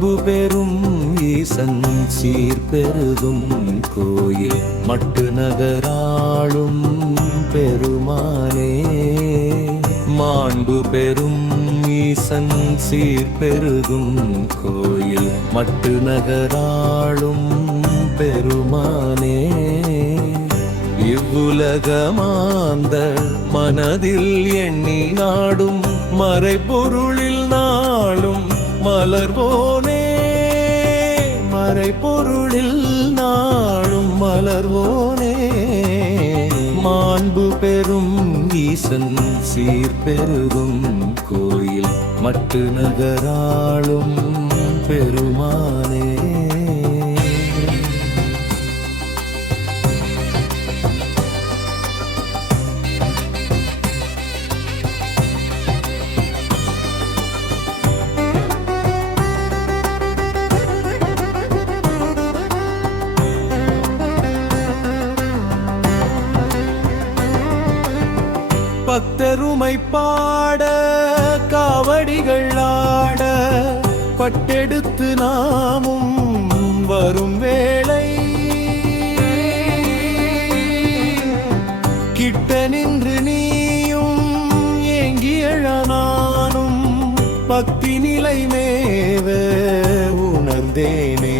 மாண்பு பெறும் ஈசன் சீர்பெருகும் கோயில் மட்டு நகராளும் பெருமானே. மாண்பு பெறும் ஈசன் சீர்பெருகும் கோயில் மட்டு நகராளும் பெருமானே. இவ்வுலகமாந்த மனதில் எண்ணி நாடும் மறைபொருளில் நாளும் மலர்வோனே. மறைபொருளில் நாளும் மலர்வோனே. மாண்பு பெறும் ஈசன் சீர்பெருகும் கோயில் மட்டு நகராளும் பெருமானே. பக்தருமை பாட காவடிகள் ஆட பட்டெடுத்து நாமும் வரும் வேளை கிட்ட நின்று நீயும் ஏங்கி எழ நானும் பக்தி நிலை மேவ உணர்ந்தேனே.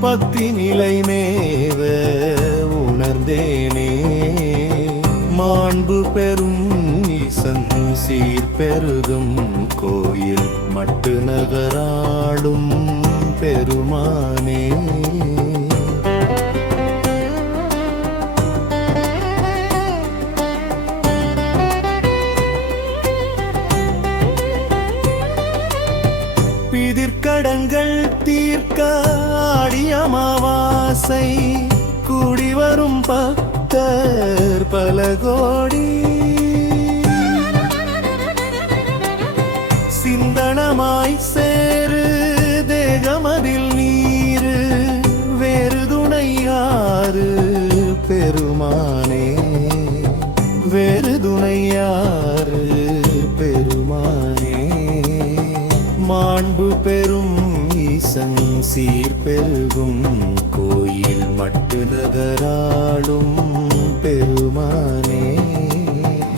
பக்தி நிலை மேவ உணர்ந்தேனே. மாண்பு பெறும் ஈசன் சீர்பெருகும் கோயில் மட்டு நகராளும் பெருமானே. பிதிர்க்கடங்கள் தீர்க்க ஆடி அமாவாசை கூடி வரும் பக்தர் பல கோடி. சிந்தனமாய் சேரு தேகமதில் நீரு வேறு துணையாறு பெருமானே. வேறு துணையாறு பெருமானே. மாண்பு பெறும் ஈசன் சீர்பெருகும் கோயில் மட்டு நகராளும் பெருமானே.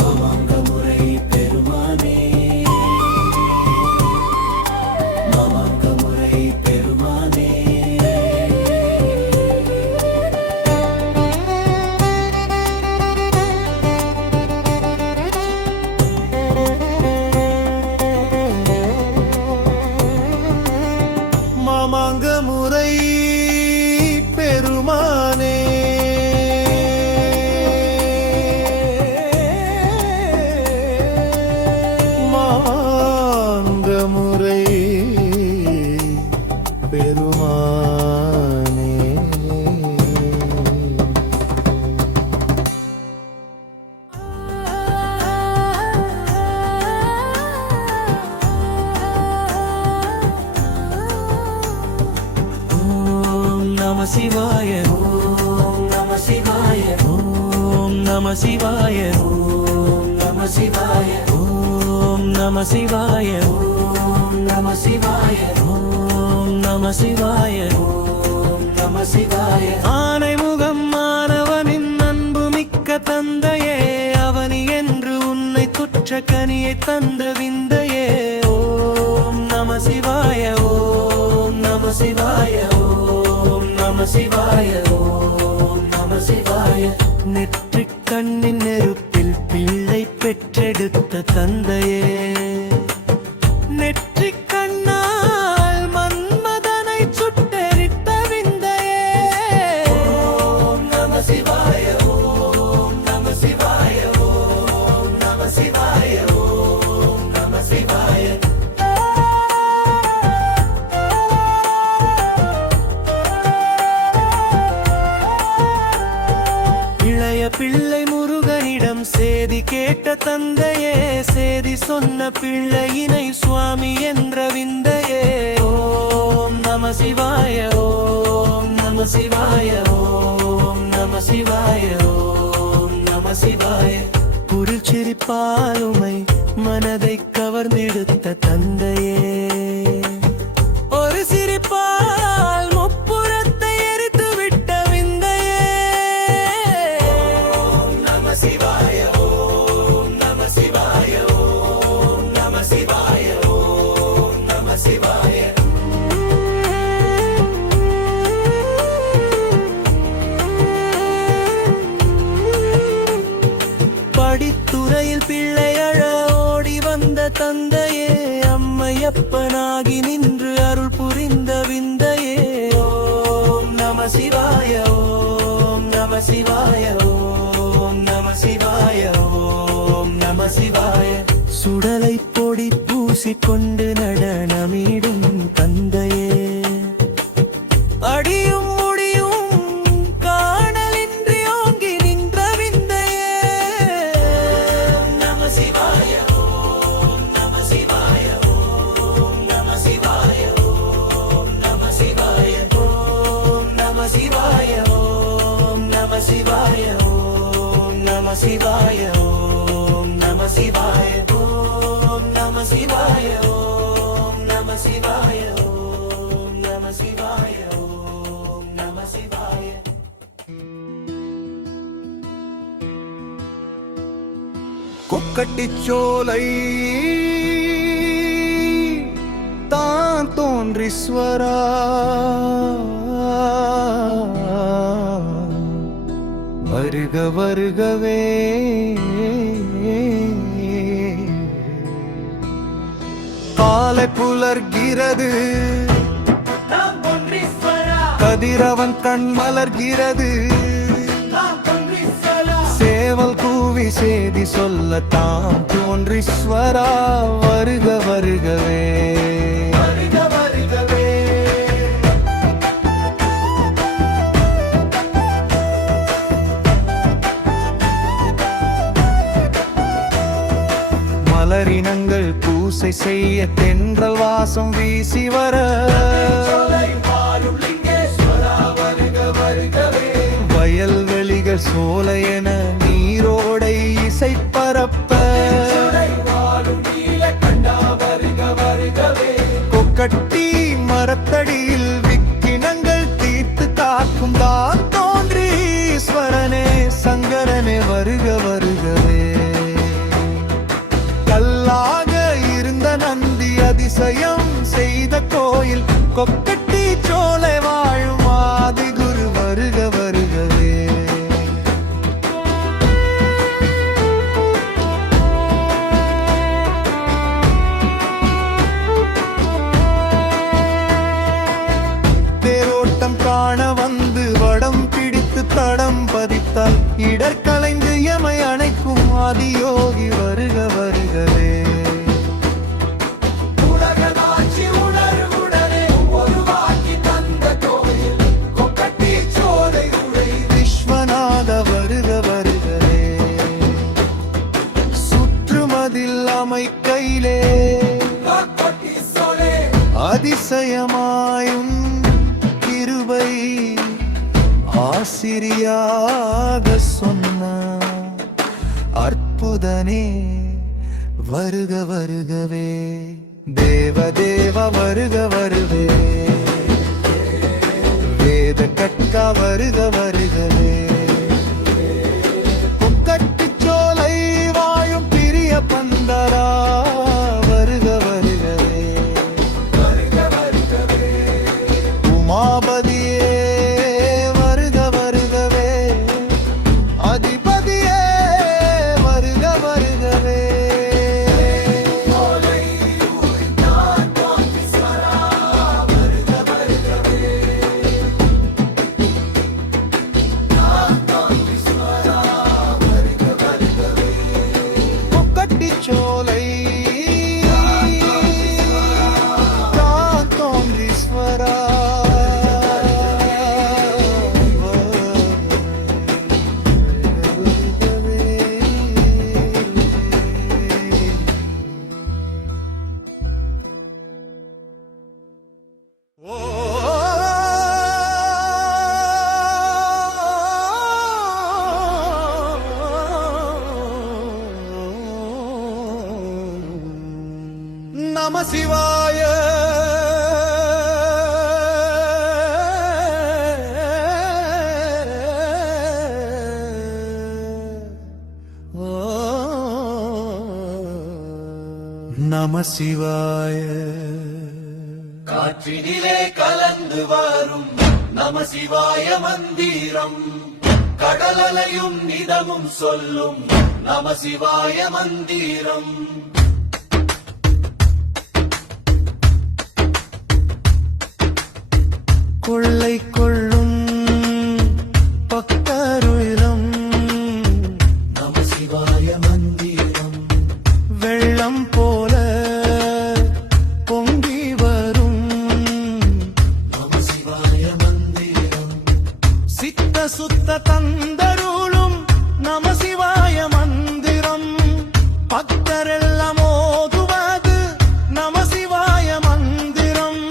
மாமாங்கமுறை பெருமானே. மாமாங்கமுறை பெருமானே. மாமாங்கமுறை பெருமானே. மாமாங்கமுறை பெருமானே. நம சிவாய. ஓம் நம சிவாய. ஓம் நம சிவாய. ஓம் நம சிவாய. ஓம் நம சிவாய. ஓம் நம சிவாய. ஓம் நம சிவாய. ஓம் நம சிவாய. ஆனை முகம் மாணவனின் அன்பு மிக்க தந்தையே அவனி என்று உன்னை துற்ற கனியை தந்த விந்தையே. ஓம் நம சிவாய. ஓம் நம சிவாய. ஓம் நம சிவாய. ஓம் நம சிவாய. நெற்றிக் கண்ணின் நெருப்பில் பிள்ளை பெற்றெடுத்த தந்தையே. நெற்றிக் கண்ணால் மன்மதனை சுட்டெரித்த விந்தையே. ஓம் நம சிவாய. ஓம் நம சிவாய. ஓம் நம சிவாய. ஓம் நம சிவாய. பிள்ளை முருகனிடம் சேதி கேட்ட தந்தையே சேதி சொன்ன பிள்ளையினை சுவாமி என்ற விந்தையே. ஓம் நம சிவாய. ஓம் நம சிவாய. ஓம் நம சிவாய. ஓம் நம சிவாய. குரில் சிரிப்பாலுமை மனதை கவர்ந்தெடுத்த தந்தையே. சிவாய ஓம் நம சிவாய ஓம் நம சிவாய ஓம் நம சிவாய. படித்துறையில் பிள்ளையழ ஓடி வந்த தந்தையே, அம்மையப்பனாகி நின்று அருள் புரிந்த விந்தையே. ஓம் நம சிவாய ஓம் நம சிவாய ஓம் நம சிவாய ஓம் நம சிவாய. சுடலை பொடி பூசிக்கொண்டு நடனமிடும் தந்தையே, அடியும் சிவாய ஓம் நம சிவாய ஓம் நம சிவாய ஓம் நம சிவாய ஓம் நம சிவாய ஓம் நம சிவாய ஓம் நம சிவாய ஓம் நம சிவாய. கொக்கட்டிச்சோலை தான் தோன்றீஸ்வரா, வருக வருகவே. காலை புலர்கிறது, கதிரவன் கண் மலர்கிறது, சேவல் கூவி சேதி சொல்ல தாம் தோன்றீஸ்வரா, வருக வருகவே. மலரினங்கள் பூசை செய்ய தென்றல் வாசம் வீசி வர, வயல்வெளிகள் சோலையென நீரோடை இசை பரப்ப, கொக்கட்டி மரத்தடியில் விக்கினங்கள் தீர்த்து காக்கும் தான் தோன்றி ஈஸ்வரனே, சங்கரனே வருக வருகவே. கல்லாக இருந்த நந்தி அதிசயம் செய்த கோயில், கொக்கட்டி சோலை வாழும் ஆதி குரு வருக வருகவே. தேரோட்டம் காண வந்து வடம் பிடித்து தடம் பதித்தால், இடர்களைந்து எமை அணைக்கும் ஆதியோகி வருக வருகவே. விஸ்வநாத வருக வருகவே. சுற்றுமதில் அமைக்கையிலே அதிசயமாயும் கிருபை ஆசிரியாக சொன்ன அற்புதனே வருக வருகவே. தேவ தேவ வருக வருவே, வேத கட்கா வருக வருகவே. கொக்கட்டிச்சோலை வாழும் பிரிய பந்தரா வருக வருகவே. உமாபதியே வருக வருகவே, அதிபதியே வருக வருகவே. கொக்கட்டிச்சோலை தான் தோன்றீஸ்வரா, நம சிவாய. நம சிவாய. காற்றினிலே கலந்து வரும் நம சிவாய மந்திரம், கடலலையும் நிதமும் சொல்லும் நம சிவாய மந்திரம். கொள்ளை கொள்ளும் பக்தருயிரம் நம சிவாய மந்திரம். வெள்ளம் போல பொங்கி வரும் நம சிவாய மந்திரம். சித்த சுத்த தந்தருளும் நம சிவாய மந்திரம். பக்தரெல்லாம் ஓதுவது நம சிவாய மந்திரம்.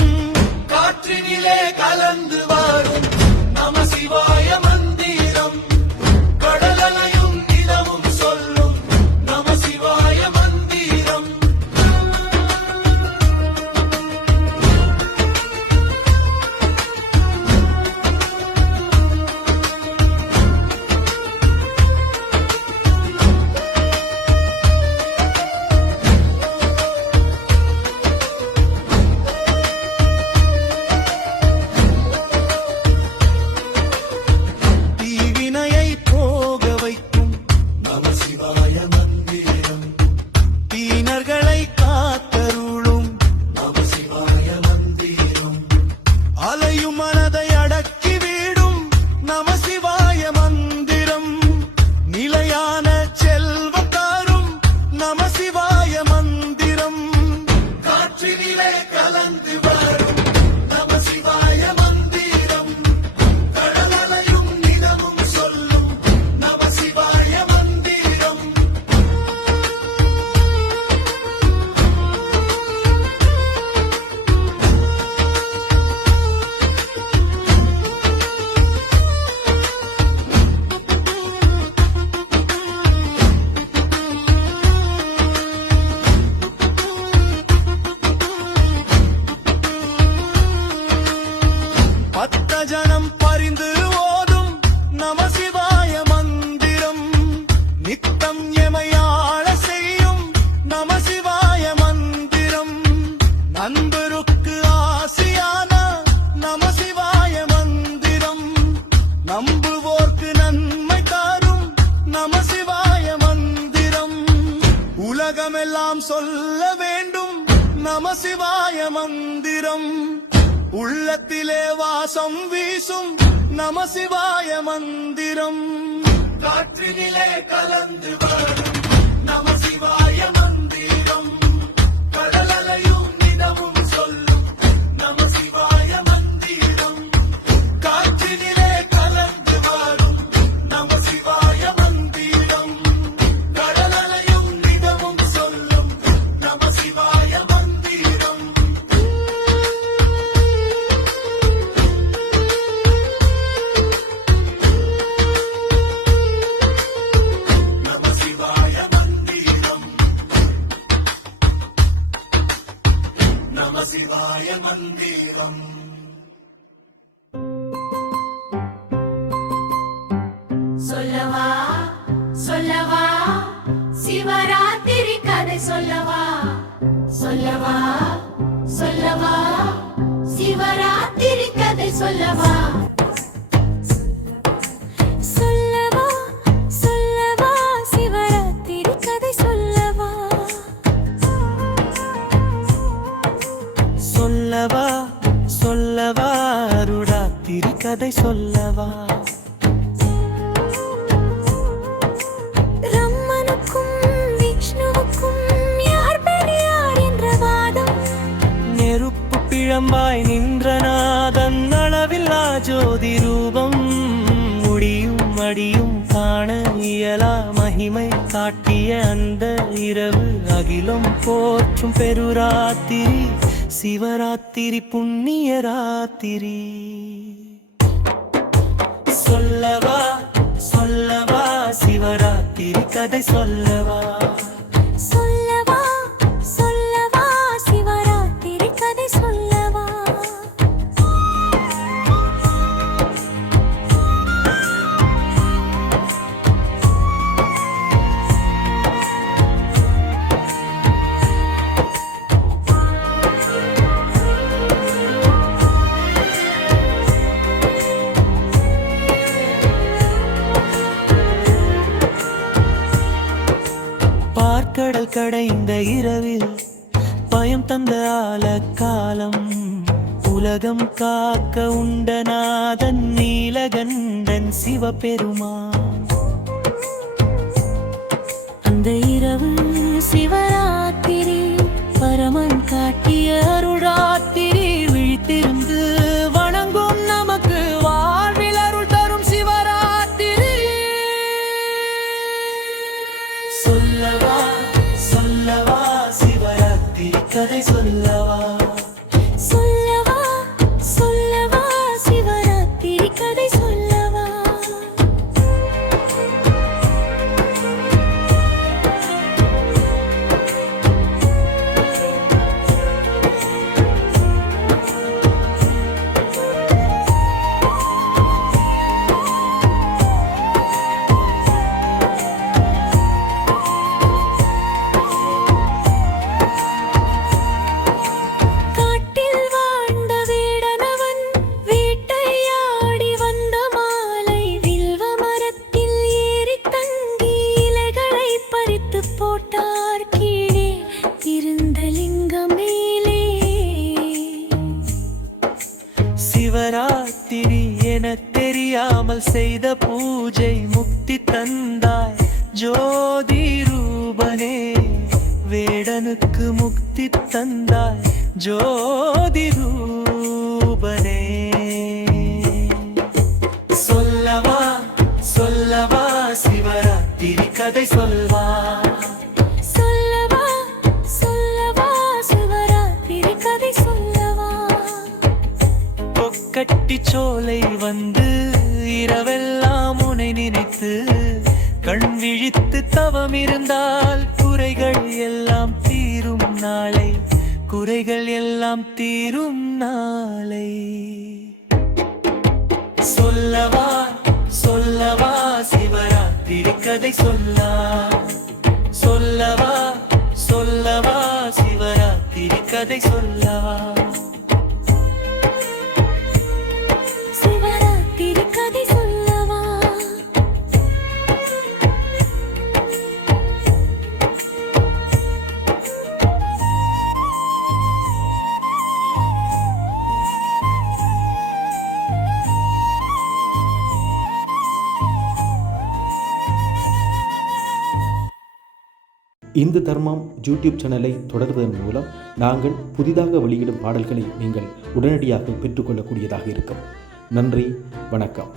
காற்றினிலே கலந்து வரும் நம சிவாய மந்திரம், கடலலையும் நிலவும் சொல்லும் நம சிவாய மந்திரம். தீவினையை போக வைக்கும் நம சிவாய மந்திரம். தீனர்களை காத்தருளும் நம சிவாய மந்திரம். அலையும் மனதை அடக்கி வீடும் நம சிவாய மந்திரம். நிலையான செல்வம் தரும் நம சிவாய மந்திரம். காற்றினிலே கலந்து வரும் நம சிவாய மந்திரம், கடலலையும் நிலவும் சொல்லும் நம சிவாய மந்திரம். பத்த ஜனம் பரிந்து ஓதும் நம சிவாய மந்திரம். நித்தம் எமையாள செய்யும் நம சிவாய மந்திரம். நண்பருக்கு ஆசியான நம சிவாய மந்திரம். நம்புவோர்க்கு நன்மை தரும் நம சிவாய மந்திரம். உலகமெல்லாம் சொல்ல வேண்டும் நம சிவாய மந்திரம். உள்ளத்திலே வாசம் வீசும் நம சிவாய மந்திரம். காற்றினிலே கலந்து வரும் நம சிவாய மந்திரம், கடலலையும் நிலவும் சொல்லும் நம சிவாய மந்திரம். காற்றினிலே கலந்து வரும் நம சிவாய மந்திரம், கடலலையும் நிலவும் சொல்லும் நம சிவாய மந்திரம். நம சிவாய மந்திரம். நம சிவாய மந்திரம். சொல்லவா சொல்லவா சிவராத்திரி கதை சொல்லவா சொல்லவா சொல்லவா சிவராத்திரி கதை சொல்லவா சொல்லவா சொல்லவா சிவராத்திரி கதை சொல்லவா சொல்லவா சொல்லவா அருளாத்திரி கதை சொல்லவா. ரம்மனுக்கும் விஷ்ணுவுக்கும் யார் பெரியார் என்ற வாதம், நெருப்பு பிழம்பாய் நின்ற நாதன் அளவில்லா ஜோதி ரூபம். முடியும் மடியும் காண இயலா மகிமை காட்டிய அந்த இரவு அகிலம் போற்றும் பெருராத்திரி சிவராத்திரி புண்ணிய ராத்திரி. சொல்லவா சொல்லவா சிவராத்திரி கதை சொல்லவா. சொல்லவா சொல்லவா சிவராத்திரி கதை சொல்லவா. பார்க்கடல் கடைந்த இரவில் பயம் தந்த ஆலக்காலம் உலகம் காக்க உண்டநாதன் நீலகண்டன் சிவபெருமான். அந்த இரவு சிவராத்திரி பரமன் காட்டிய அருளாத்திரி விழித்திருந்து வணங்கும் நமக்கு வாழ்வில் அருள் தரும் சிவராத்திரி. சொல்லவா சொல்லவா சிவராத்திரி கதை சொல்லவா சொல்லவா சொல்லவா சிவராத்திரி கதை சொல்லவா. காட்டில் வாழ்ந்த வேடனவன் வேட்டையாடி வந்த மாலை வில்வ மரத்தில் ஏறி தங்கி இலைகளை பறித்து போட்டார் கீழே இருந்த லிங்கம் மேலே. சிவராத்திரி என தெரியாமல் செய்த பூஜை முக்தி தந்தாய் ஜோதி ரூபனே. வேடனுக்கு முக்தி தந்தாய் ஜோதி ரூபனே. சொல்லவா சொல்லவா சிவராத்திரி கதை சொல்வா சொல்லவா சொல்லவா சிவராத்திரி கதை சொல்லவா. பொக்கட்டி சோலை வந்து இரவெல்லாம் உனை நினைத்து கண் விழித்து தவம் இருந்தால் குறைகள் எல்லாம் தீரும் நாளை குறைகள் எல்லாம் தீரும் நாளை. சொல்லவா சொல்லவா சிவராத்திரி கதை சொல்லவா சொல்லவா சிவராத்திரி கதை சொல்லவா. சிவராத்திரி கதை சொல்லவா. இந்து தர்மம் யூடியூப் சேனலை தொடர்வதன் மூலம் நாங்கள் புதிதாக வெளியிடும் பாடல்களை நீங்கள் உடனடியாக பெற்றுக்கொள்ளக்கூடியதாக இருக்கும். நன்றி, வணக்கம்.